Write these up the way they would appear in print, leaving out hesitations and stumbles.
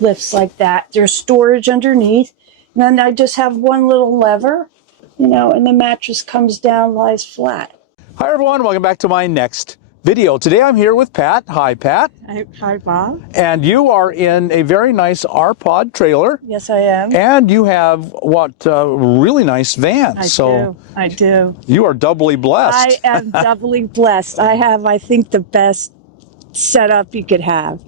lifts like that. There's storage underneath. And then I just have one little lever, you know, and the mattress comes down, lies flat. Hi everyone, welcome back to my next video. Today I'm here with Pat. Hi Pat. Hi Bob. And you are in a very nice R-Pod trailer. Yes I am. And you have really nice vans. I do. You are doubly blessed. I am doubly blessed. I have, I think, the best setup you could have.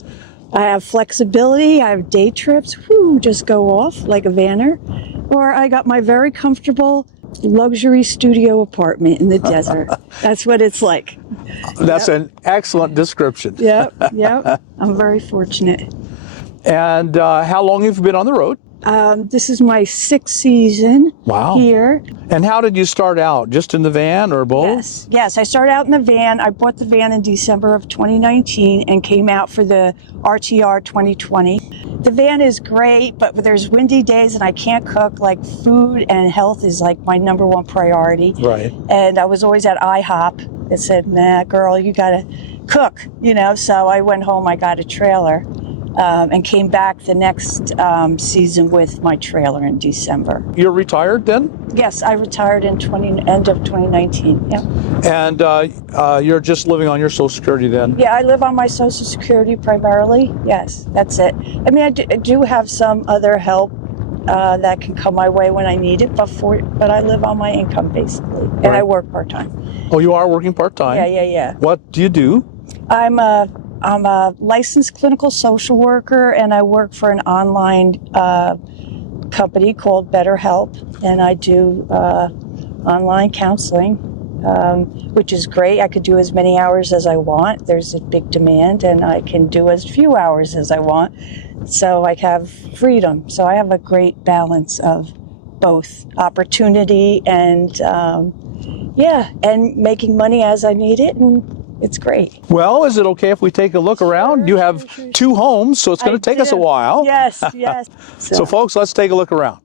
I have flexibility, I have day trips, just go off like a vanner. Or I got my very comfortable luxury studio apartment in the desert. That's what it's like. That's an excellent description. Yep. I'm very fortunate. And how long have you been on the road? This is my 6th season here. And how did you start out? Just in the van or both? Yes. I started out in the van. I bought the van in December of 2019 and came out for the RTR 2020. The van is great, but there's windy days and I can't cook. Like food and health is like my #1 priority. Right. And I was always at IHOP. It said, nah, girl, you gotta cook, you know? So I went home, I got a trailer. And came back the next season with my trailer in December. You're retired then? Yes, I retired in end of 2019. Yeah. And you're just living on your Social Security then? Yeah, I live on my Social Security primarily. Yes, that's it. I mean, I do have some other help that can come my way when I need it, but I live on my income basically, and I work part-time. Oh, you are working part-time? Yeah. What do you do? I'm a licensed clinical social worker, and I work for an online company called BetterHelp, and I do online counseling, which is great. I could do as many hours as I want. There's a big demand, and I can do as few hours as I want, so I have freedom. So I have a great balance of both opportunity and and making money as I need it, and it's great. Well, is it okay if we take a look around? You have 2 homes, so it's going to take us a while. Yes. So folks, let's take a look around.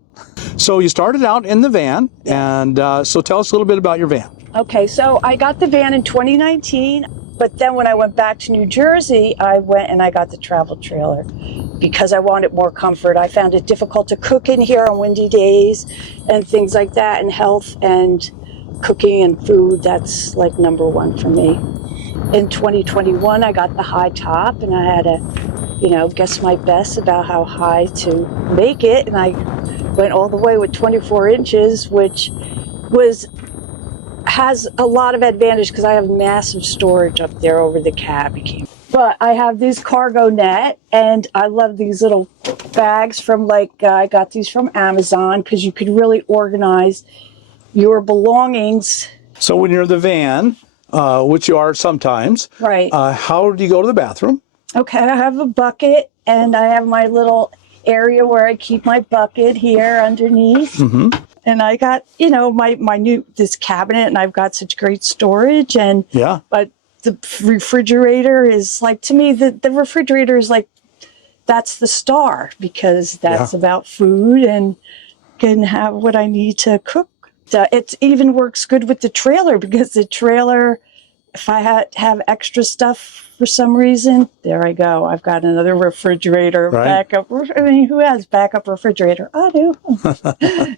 So you started out in the van, and so tell us a little bit about your van. Okay, so I got the van in 2019, but then when I went back to New Jersey, I went and I got the travel trailer because I wanted more comfort. I found it difficult to cook in here on windy days and things like that, and health and cooking and food, that's like #1 for me. In 2021, I got the high top, and I had to, guess my best about how high to make it. And I went all the way with 24 inches, which has a lot of advantage because I have massive storage up there over the cab. But I have this cargo net, and I love these little bags from I got these from Amazon because you could really organize your belongings. So when you're in the van, which you are sometimes. Right. How do you go to the bathroom? Okay, I have a bucket, and I have my little area where I keep my bucket here underneath. Mm-hmm. And I got, my new, this cabinet, and I've got such great storage. And but the refrigerator is to me, the refrigerator is that's the star, because that's about food and can have what I need to cook. It even works good with the trailer, because the trailer, if I have extra stuff for some reason, there I go. I've got another refrigerator, backup. I mean, who has backup refrigerator? I do.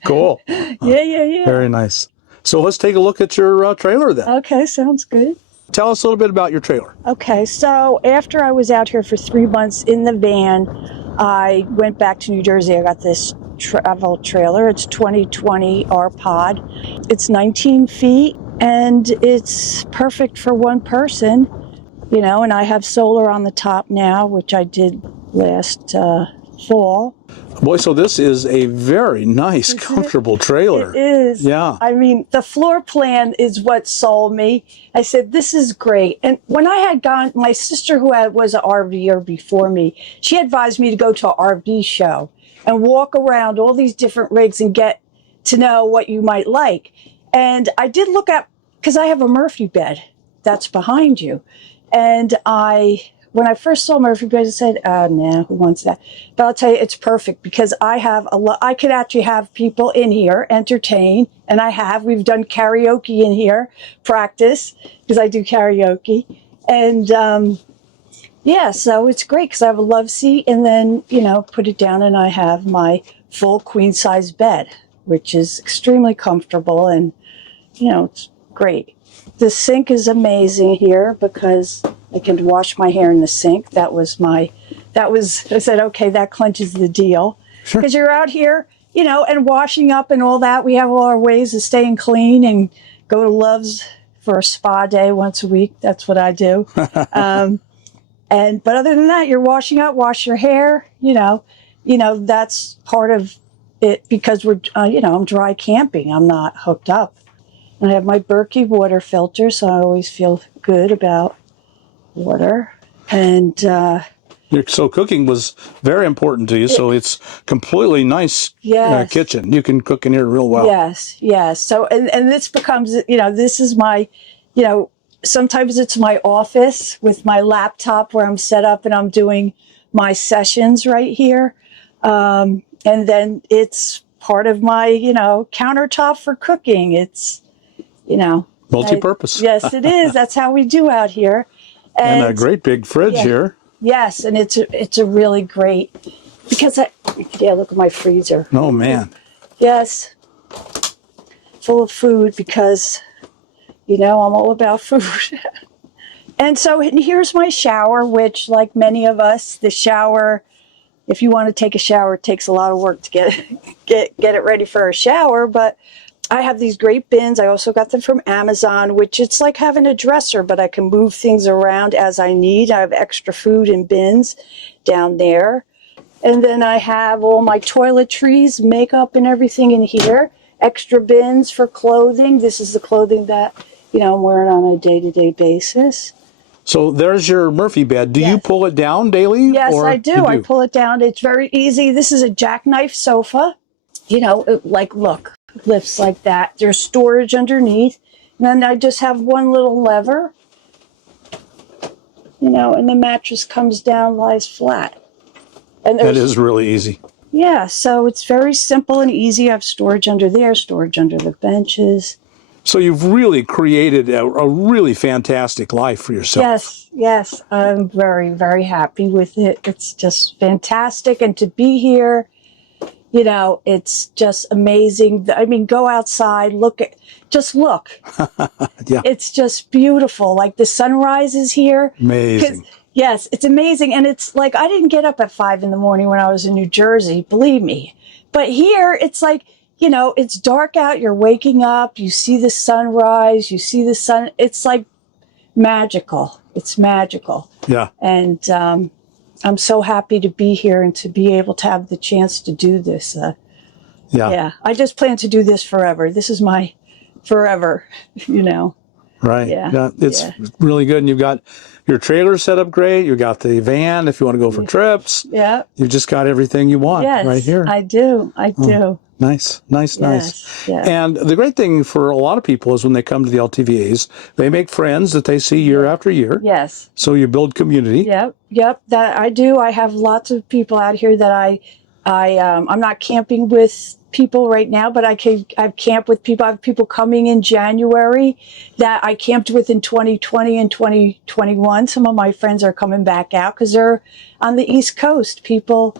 Cool. Yeah. Very nice. So let's take a look at your trailer then. Okay, sounds good. Tell us a little bit about your trailer. Okay, so after I was out here for 3 months in the van, I went back to New Jersey. I got this travel trailer. It's 2020 R-Pod. It's 19 feet, and it's perfect for one person, and I have solar on the top now, which I did last fall. Boy, so this is a very nice, comfortable trailer. It is. Yeah. I mean, the floor plan is what sold me. I said, this is great. And when I had gone, my sister, who was an RVer before me, she advised me to go to an RV show and walk around all these different rigs and get to know what you might like. And I did look at, because I have a Murphy bed that's behind you. And when I first saw Murphy bed, I said, oh, no, who wants that? But I'll tell you, it's perfect, because I could actually have people in here entertain. And we've done karaoke in here, practice, because I do karaoke. And Yeah, so it's great because I have a love seat, and then, put it down and I have my full queen size bed, which is extremely comfortable, and, it's great. The sink is amazing here because I can wash my hair in the sink. I said, okay, that clinches the deal. Sure. Because you're out here, and washing up and all that. We have all our ways of staying clean and go to Love's for a spa day once a week. That's what I do. But other than that, you're washing up, wash your hair, that's part of it because I'm dry camping. I'm not hooked up. And I have my Berkey water filter, so I always feel good about water. And so cooking was very important to you. So it's completely nice Yes. kitchen. You can cook in here real well. Yes. So, and this becomes, this is my, sometimes it's my office with my laptop where I'm set up and I'm doing my sessions right here. And then it's part of my, countertop for cooking. It's, multi-purpose. Yes, it is. That's how we do out here. And a great big fridge here. Yes, and it's a really great, because look at my freezer. Oh, man. Yes, full of food because, I'm all about food. And so here's my shower, which, like many of us, the shower, if you want to take a shower, it takes a lot of work to get it ready for a shower. But I have these great bins. I also got them from Amazon, which it's like having a dresser, but I can move things around as I need. I have extra food in bins down there. And then I have all my toiletries, makeup and everything in here. Extra bins for clothing. This is the clothing that, I'm wearing on a day-to-day basis. So there's your Murphy bed. Do you Yes. pull it down daily? Yes, or I do. I pull it down. It's very easy. This is a jackknife sofa. Look, lifts like that. There's storage underneath. And then I just have one little lever, and the mattress comes down, lies flat. And that is really easy. Yeah, so it's very simple and easy. I have storage under there, storage under the benches. So you've really created a really fantastic life for yourself. Yes. I'm very, very happy with it. It's just fantastic. And to be here, it's just amazing. I mean, go outside, look. Yeah. It's just beautiful. Like the sunrise is here. Amazing. Yes, it's amazing. And it's like, I didn't get up at 5 a.m. when I was in New Jersey, believe me. But here, it's like, it's dark out, you're waking up, you see the sunrise, you see the sun. It's like magical. It's magical. Yeah. And I'm so happy to be here and to be able to have the chance to do this. Yeah. I just plan to do this forever. This is my forever, Right. Yeah. It's really good. And you've got your trailer set up great. You got the van if you want to go for trips. Yeah. You've just got everything you want right here. I do. Nice. Yes. And the great thing for a lot of people is when they come to the LTVAs, they make friends that they see year after year. Yes. So you build community. Yep. That I do. I have lots of people out here that I'm not camping with people right now, but I've camped with people. I have people coming in January that I camped with in 2020 and 2021. Some of my friends are coming back out because they're on the East Coast. People,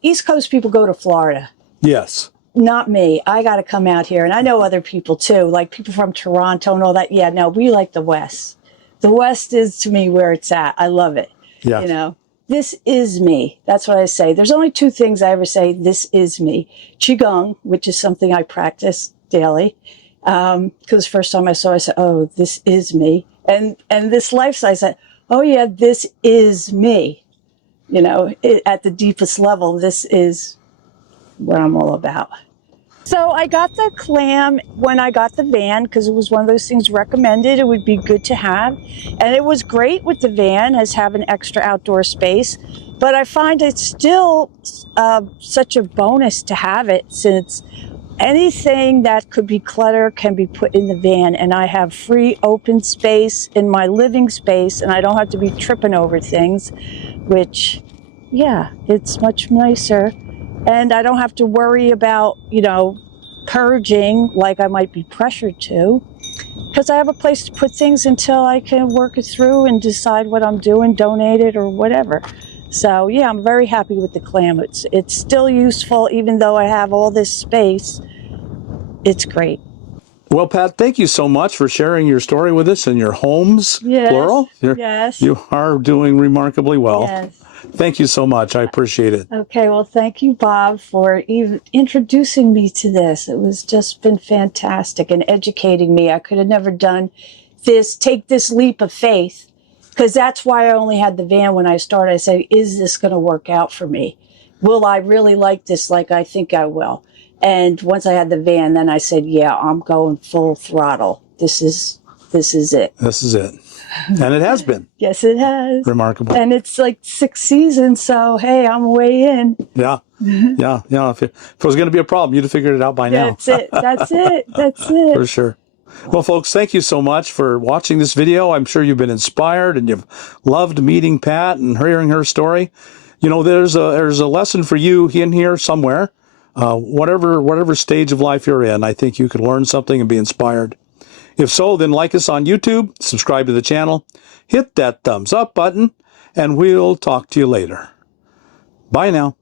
East Coast people go to Florida. Yes. Not me. I got to come out here. And I know other people too, like people from Toronto and all that. Yeah, no, we like the West. The West is to me where it's at. I love it. Yeah. This is me. That's what I say. There's only two things I ever say, this is me. Qigong, which is something I practice daily. Because the first time I saw it, I said, oh, this is me. And this lifestyle, I said, oh yeah, this is me. At the deepest level, this is what I'm all about. So I got the CLAM when I got the van because it was one of those things recommended. It would be good to have. And it was great with the van as having extra outdoor space. But I find it's still such a bonus to have it since anything that could be clutter can be put in the van. And I have free open space in my living space and I don't have to be tripping over things, which, yeah, it's much nicer. And I don't have to worry about, purging like I might be pressured to. because I have a place to put things until I can work it through and decide what I'm doing, donate it or whatever. So yeah, I'm very happy with the CLAM. It's still useful, even though I have all this space. It's great. Well, Pat, thank you so much for sharing your story with us and your homes, Yes, plural. yes. You are doing remarkably well. Yes. Thank you so much. I appreciate it. Okay, well, thank you, Bob, for even introducing me to this. It was just been fantastic and educating me. I could have never done this, take this leap of faith, because that's why I only had the van when I started. I said, is this going to work out for me? Will I really like this like I think I will? And once I had the van, then I said, yeah, I'm going full throttle. This is it. This is it. And it has been. Yes, it has. Remarkable. And it's like 6 seasons, so hey, I'm way in. Yeah. Yeah. If it was going to be a problem, you'd have figured it out by now. That's it. That's it. That's it. For sure. Well, folks, thank you so much for watching this video. I'm sure you've been inspired and you've loved meeting Pat and hearing her story. You know, there's a lesson for you in here somewhere. Whatever stage of life you're in, I think you could learn something and be inspired. If so, then like us on YouTube, subscribe to the channel, hit that thumbs up button, and we'll talk to you later. Bye now.